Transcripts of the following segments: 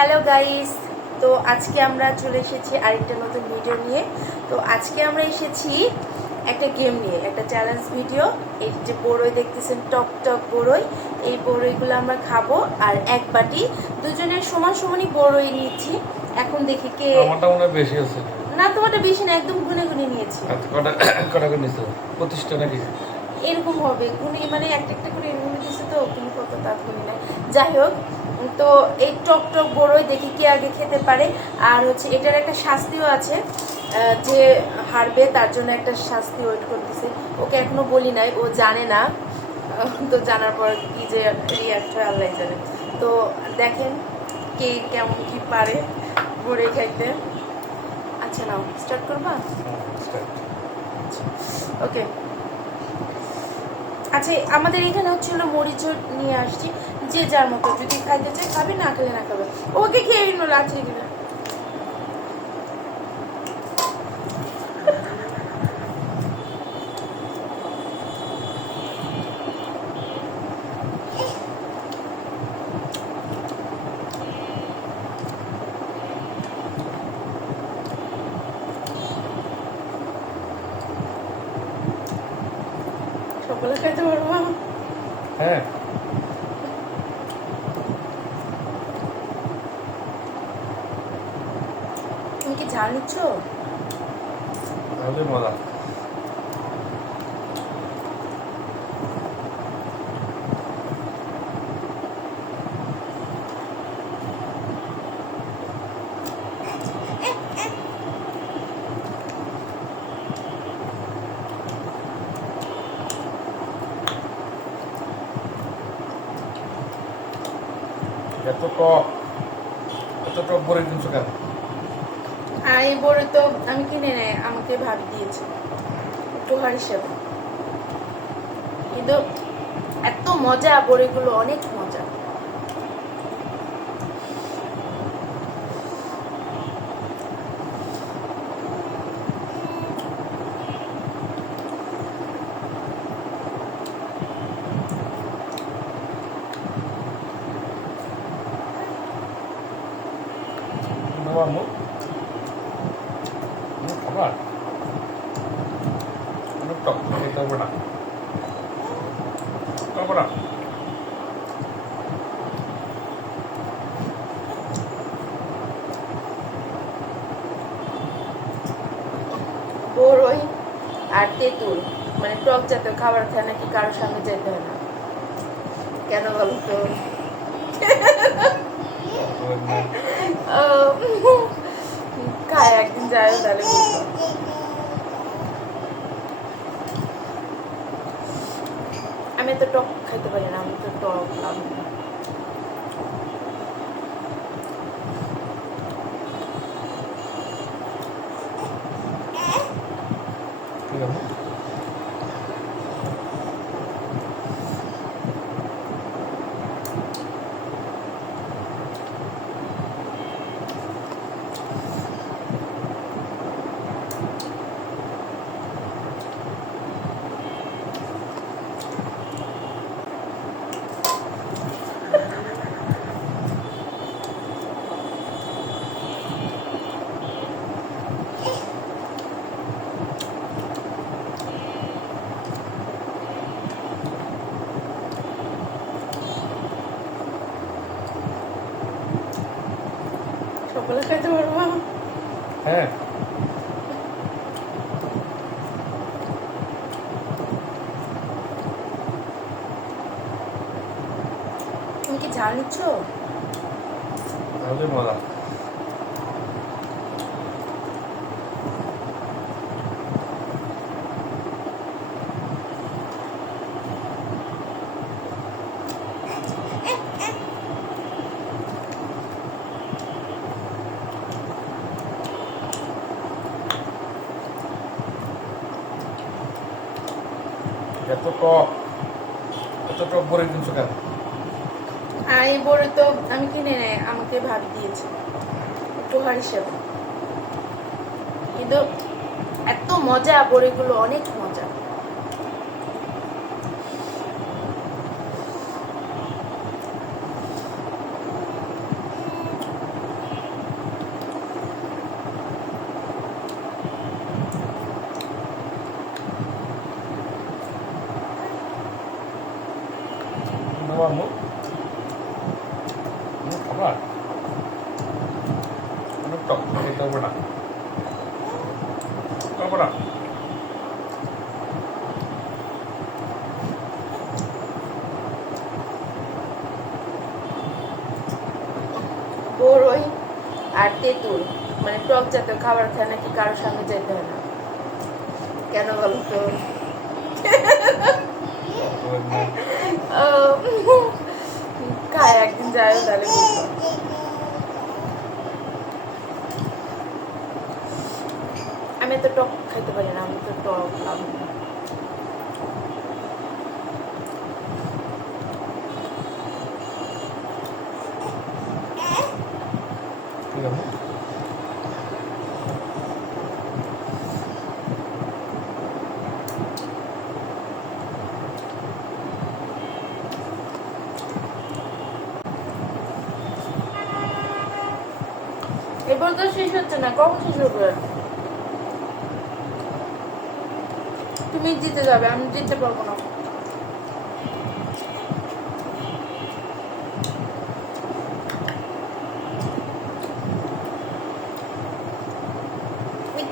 Hello guys, তো আজকে আমরা চলে এসেছি আরেকটা নতুন ভিডিও নিয়ে। তো আজকে আমরা এসেছি একটা গেম নিয়ে, একটা চ্যালেঞ্জ ভিডিও। এই যে বড়ই দেখতেছেন, টক টক বড়ই, এই বড়ইগুলো আমরা খাবো। আর এক বাটি দুজনের সমান সমানই বড়ই নিচ্ছি। এখন দেখি কে। আমারটা মনে হয় বেশি আছে। না, তোমারটা বেশি না, একদম গুনে গুনে নিয়েছি। কটা কটা করে নিছো? 25টা নাকি? এরকম হবে গুনে, মানে একটা একটা করে এরকম দিচ্ছে, তো তুমি কত তা গুনি নাই। যাই হোক, তো এই টক টক বড়ই দেখি কে আগে খেতে পারে। আর হচ্ছে এটার একটা শাস্তিও আছে, যে হারবে তার জন্য একটা শাস্তি ওয়েট করতেছে। ওকে এখনো বলি নাই, ও জানে না। তো জানার পর কি যে রিয়াক্ট হয় আল্লাহ জানে। তো দেখেন কে কেমন কি পারে বড়ই খাইতে। আচ্ছা, নাও স্টার্ট করবা। ওকে, আচ্ছা আমাদের এখানে হচ্ছিল মরিচ নিয়ে আসছি, যে যার মতো যদি খাইতে চায় খাবে, না খেলে না খাবে। ওকে খেয়ে নিল আছে কিনা। সকলে খাইতে পারবো। হ্যাঁ, তুমি কি ঝাল নিচ্ছ? তাহলে মজা। এত টক, এত টক বলে কিনছো কেন? আর এই বড়ি তো আমি কিনে নেই, আমাকে ভাবি দিয়েছে উপহার হিসেবে। কিন্তু এত মজা, বড়িগুলো অনেক মজা। আমার মুখ খাবার অনেক টক, খেতে পারবো না, পারবো না। বড়ই আর তেঁতুল, মানে টক জাতীয় খাবার খায় নাকি কারোর সামনে যেতে হয় না, কেন বলো তো? খায় একদিন যায় তাহলে বুঝবো। আমি তো টক খাইতে পারি না, আমি তো টক খাবো না। ঠিক আছে। সকলে খাইতে পারবো। হ্যাঁ, তুমি কি ঝাল নিচ্ছ? তাহলে মজা। এত টক, এত টক বলে কিনছো কেন? আর এই বড়ি তো আমি কিনে নেই, আমাকে ভাবি দিয়েছে উপহার হিসেবে। কিন্তু এত মজা, বড়িগুলো অনেক মজা। খাবার অনেক টক খেতে হবে না খাবো না বড়ই আর তেঁতুল মানে টক জাতীয় খাবার খায় নাকি কারোর সামনে যেতে হয় না কেন বলতো খায় একদিন যায় তাহলে বুঝবো আমি তো টক খাইতে পারি না আমি তো টক খাবো না ঠিক আছে এবার তো শেষ হচ্ছে না কখন শেষ হবে তুমি জিতে যাবে আমি জিততে পারবো না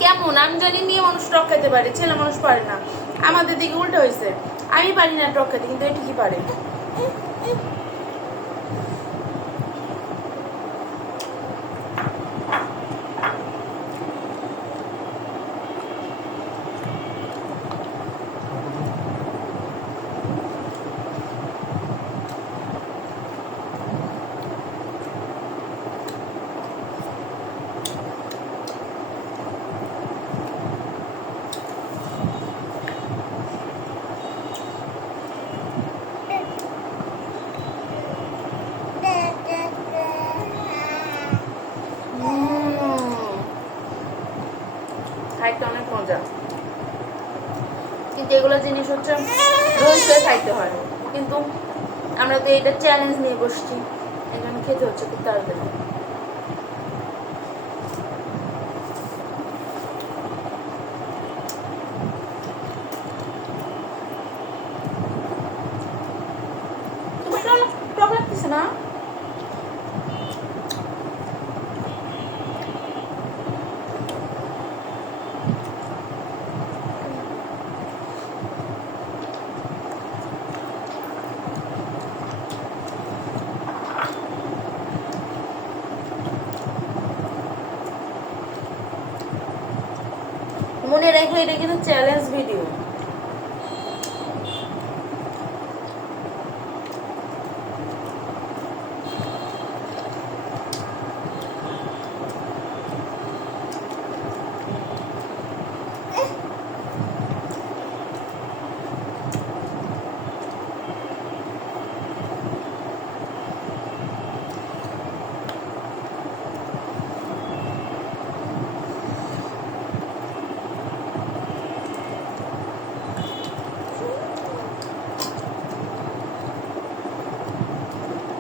কেমন আমি জানি মেয়ে মানুষ টক খেতে পারে ছেলে মানুষ পারে না আমাদের দিকে উল্টো হয়েছে আমি পারি না টক খেতে কিন্তু এটা কি পারে খাইতে অনেক মজা কিন্তু এগুলো জিনিস হচ্ছে রোজ করে খাইতে হয় কিন্তু আমরা তো এটা চ্যালেঞ্জ নিয়ে বসছি এখানে খেতে হচ্ছে খুব তাড়াতাড়ি টক লাগতেছে না মনে রাখো এটা কিন্তু চ্যালেঞ্জ ভিডিও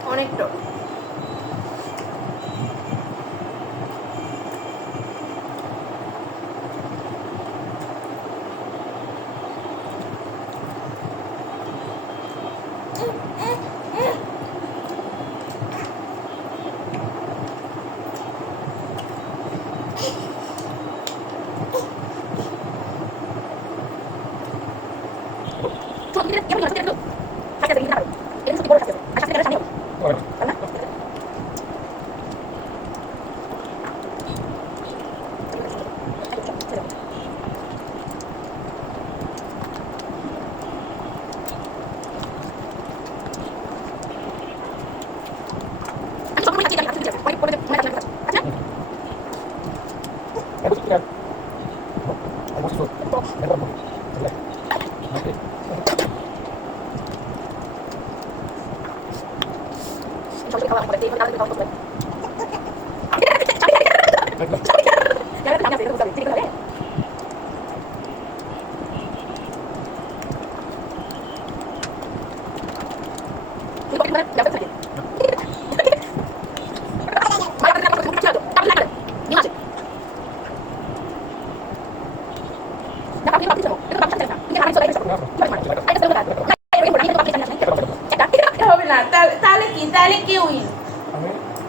অনেক টক হবে না তাহলে কি তাহলে কে উইন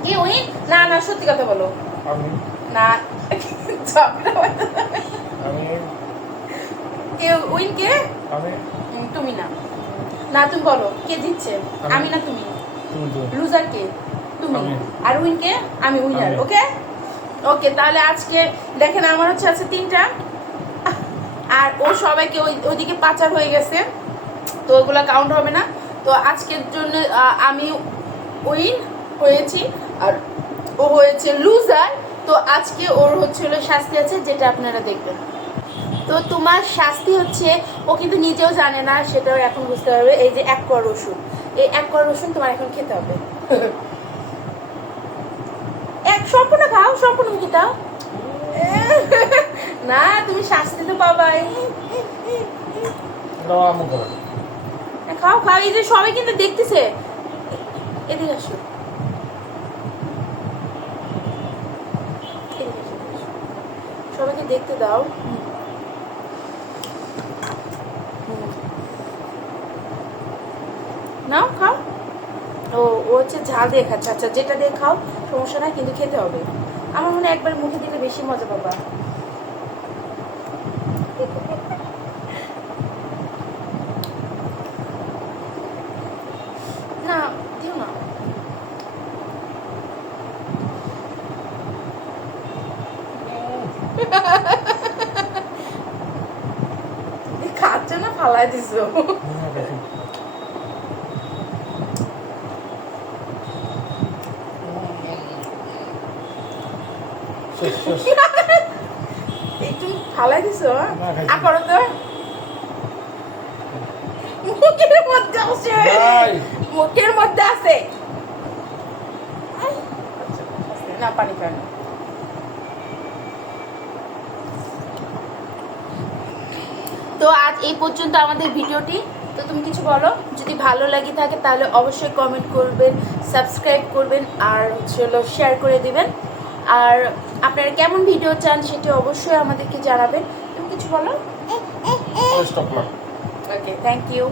কি উইন? না না সত্যি কথা বলো। আমি না ঝগড়া হতো। আমি কে উইন কে? আমি তুমি না। না তুমি বলো কে জিতছে? আমি। আমি না তুমি? তুমি তো লুজার কে? তুমি। আমি। আর উইন কে? আমি উইনার। আমি। ওকে ওকে, তাহলে আজকে দেখেন আমার হচ্ছে আছে 3টা, আর ও সবাইকে ওইদিকে পাচার হয়ে গেছে, তো ওগুলা কাউন্ট হবে না। তো আজকের জন্য আমি উইন হয়েছি আর ও হয়েছে লুজার। তো আজকে ওর হচ্ছে হলো শাস্তি আছে, যেটা আপনারা দেখবেন। তো তোমার শাস্তি হচ্ছে, ও কিন্তু নিজেও জানে না, সেটাও এখন বুঝতে পারবে। এই যে 1 কোয়া রসুন, এই 1 কোয়া রসুন তোমার এখন খেতে হবে। সম্পূর্ণ খাও, সম্পূর্ণ মুখে দাও। না তুমি শাস্তি তো পাবাই। দাও আমু খাবো। খাও খাও, এই যে সবাই কিন্তু দেখতেছে। এদিকে আসো, এদিকে আসো, এদিকে আসো। সবাইকে দেখতে দাও। নাও খাও। ও ও হচ্ছে ঝাল দিয়ে খাচ্ছে। আচ্ছা যেটা দিয়ে খাও সমস্যা নাই, কিন্তু খেতে হবে। আমার মনে হয় একবার মুখে দিলে বেশি মজা পাবা। না দিও না। খাচ্ছে না, ফালাই দিছো। শেষ শেষ। একটু ফালাই দিছো। না, খাইছি। আর করো তো। মুখের মধ্যে আছে, ভাই মুখের মধ্যে আছে। না পানি খায় না। তো আজ এই পর্যন্ত আমাদের ভিডিওটি। তো তুমি কিছু বলো, যদি ভালো লাগে থাকে তাহলে অবশ্যই কমেন্ট করবেন, সাবস্ক্রাইব করবেন, আর হচ্ছে হলো শেয়ার করে দিবেন। আর আপনারা কেমন ভিডিও চান সেটি অবশ্যই আমাদেরকে জানাবেন। তুমি কিছু বলো। স্টপ লাগ। ওকে, থ্যাংক ইউ।